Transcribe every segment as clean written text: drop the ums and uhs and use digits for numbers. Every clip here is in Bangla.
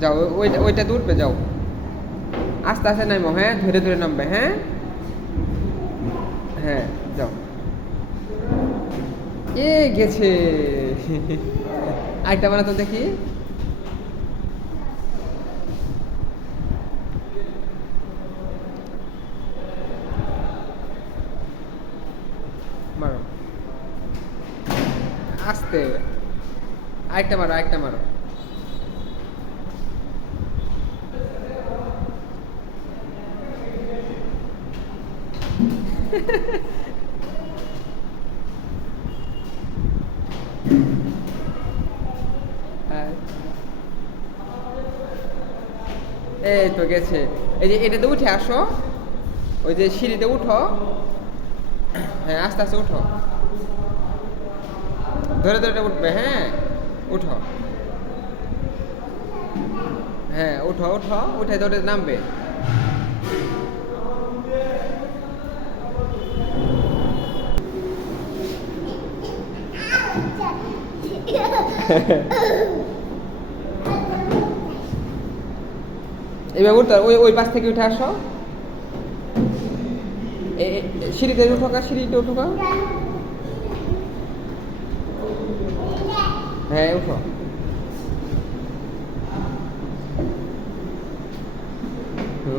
যাও, ওইটাতে উঠবে, যাও। আস্তে আস্তে নামো, হ্যাঁ, ধরে ধরে নামবে, হ্যাঁ। হ্যাঁ, যাও। গেছে। আরেকটা বানাতো দেখি। মারো, আস্তে। আরেকটা মারো, আরেকটা মারো। হ্যাঁ, এই তো গেছে। এই যে এটাতে উঠে আসো, ওই যে সিঁড়িতে উঠো। হ্যাঁ, আস্তে আস্তে উঠো, ধরে ধরে উঠবে, হ্যাঁ। উঠো, হ্যাঁ, উঠো উঠো, উঠে ধরে নামবে। এবার উঠতে, ওই ওই পাশ থেকে উঠে আসো। সিঁড়িতে উঠো, সিঁড়িতে উঠো। হ্যাঁ, উঠো।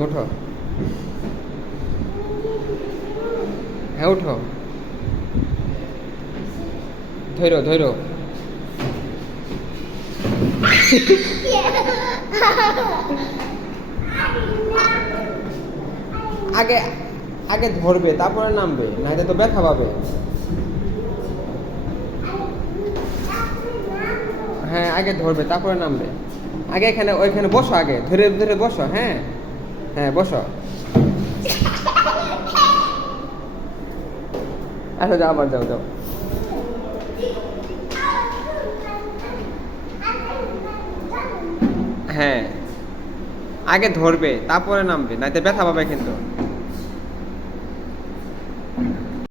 উঠো, হ্যাঁ, উঠো, ধৈরো ধৈরো। আগে আগে ধরবে, তারপরে নামবে, নাইলে তো ব্যথা পাবে। হ্যাঁ, আগে ধরবে, তারপরে নামবে। আগে এখানে ওইখানে বসো, আগে ধরে ধরে বসো, হ্যাঁ। হ্যাঁ, বসো। আচ্ছা, যাও, আবার যাও, যাও। হ্যাঁ, আগে ধরবে, তারপরে নামবে, নাইতে ব্যথা পাবে কিন্তু।